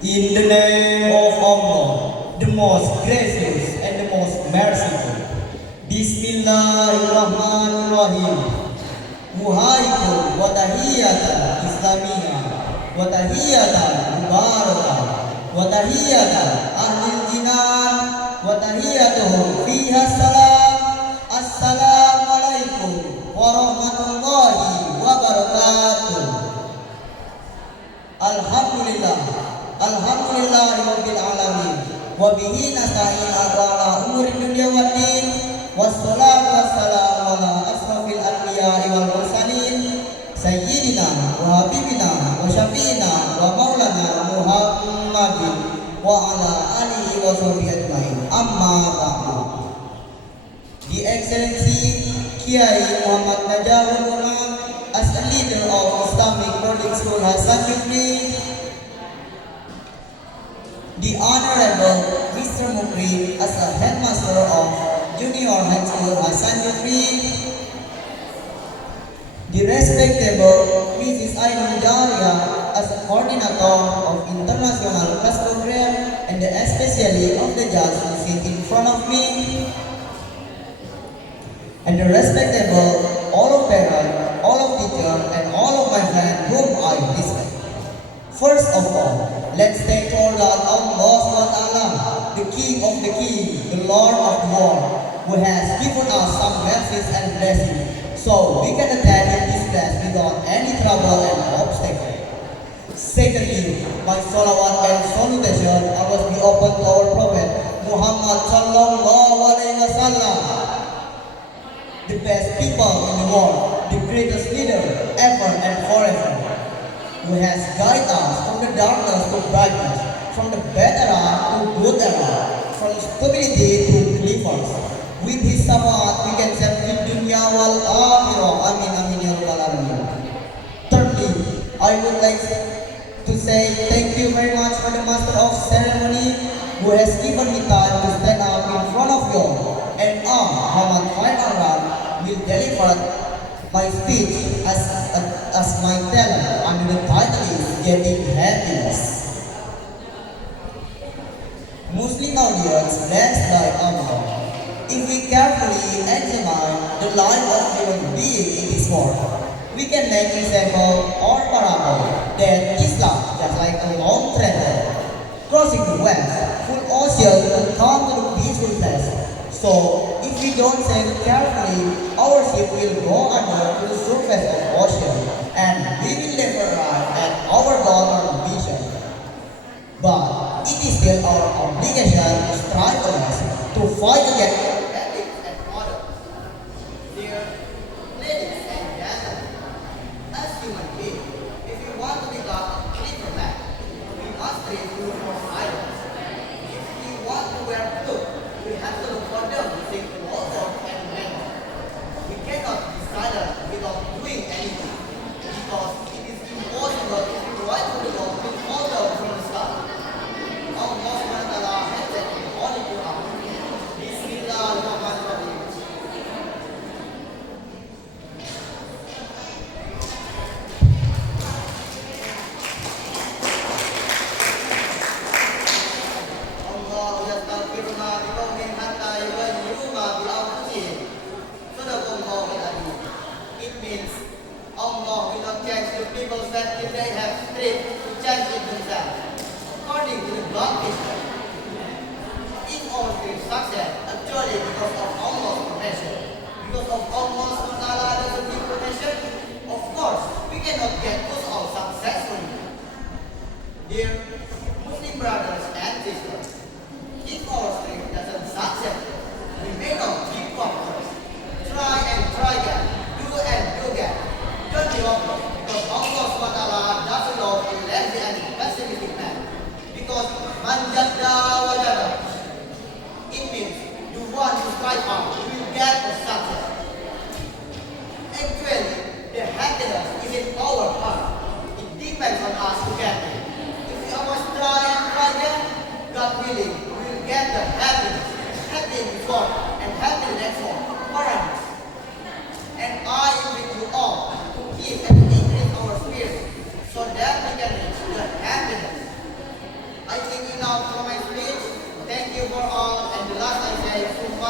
In the name of Allah, the most gracious and the most merciful. Bismillahirrahmanirrahim. Muhaikum wa tahiyatan Islamiyah wa tahiyatan mubarakah wa tahiyatan ahlil jinan wa tahiyatuhum fiha salam. Assalamualaikum warahmatullahi wabarakatuh. Alhamdulillahirabbil alamin wa bihi nasta'in ala umuri dunya waddin wassalatu wassalamu ala asrofil anbiya'i wal mursalin sayyidina wa habibina wa syafi'ina wa maulana Muhammadin wa ala alihi wa sahbihi ajmain. Amma ba'du. The Excellency Kiai Muhammad Najahul Ulama as a leader of Islamic Boarding School Hasan Jufri, the Honorable Mr. Mukri as a headmaster of Junior High School Hasan Jufri, the respectable Mrs. Ainul Jaria as a coordinator of international class program and especially of the judge who sit in front of me, and the respectable all of parents, all of teachers, and all of my friends whom I respect. First of all, let's thank for God Allah SWT, the King of the King, the Lord of the world, who has given us some mercies and blessings, so we can attend in this class without any trouble and obstacle. Secondly, my salawat and salutation always be open to our Prophet Muhammad Sallallahu Alaihi Wasallam, the best people in the world, the greatest leader ever and forever, who has guided us from the darkness to brightness, from the bad era to good era, from stability to believers. With his sabat, we can serve the dunya wal akhirah. Amin amin ya rabbal alamin. Thirdly, I would like to say thank you very much for the master of ceremony who has given me time to stand up in front of you, and Muhammad Faisal will deliver my speech as my talent under the title is Getting Happiness. Muslim audience blessed by Allah, if we carefully examine the life of human being in this world, we can make example or parable that Islam, just like a long travel, crossing the west, full ocean to come to the peaceful place. So, if we don't say carefully, our ship will go under to the surface of ocean, and we will never arrive at our goal or vision. But it is still our obligation to strive honest, to fight against habits and models. Dear ladies and gentlemen, as human beings, if we want to become a cleaner man, we must treat food for idols. If we want to wear clothes, we have to look for them using clothes and manner. We cannot be silent without doing anything, because it is impossible if we try to do what will fall down from the sky. Allah SWT has said in the Holy Quran, Bismillahirrahmanirrahim. Allah yastaghfiruna biqaumin hatta yughayyiru ma bi anfusihim. Sadaqallahul azim. It means Allah will not change the people's that if they have strength to change it themselves. According to the God history, in our great success, actually because of Allah's permission, because of Allah's doesn't give permission, of course, we cannot get those out successfully. Dear Muslim brothers and sisters, if our strength doesn't succeed, we may not give up. Try and try again, do and do again. Don't give up, because Allah SWT doesn't love a lazy and pessimistic man. Because man jadda wajada, it means you want to strive hard,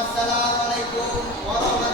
Wassalamualaikum warahmatullahi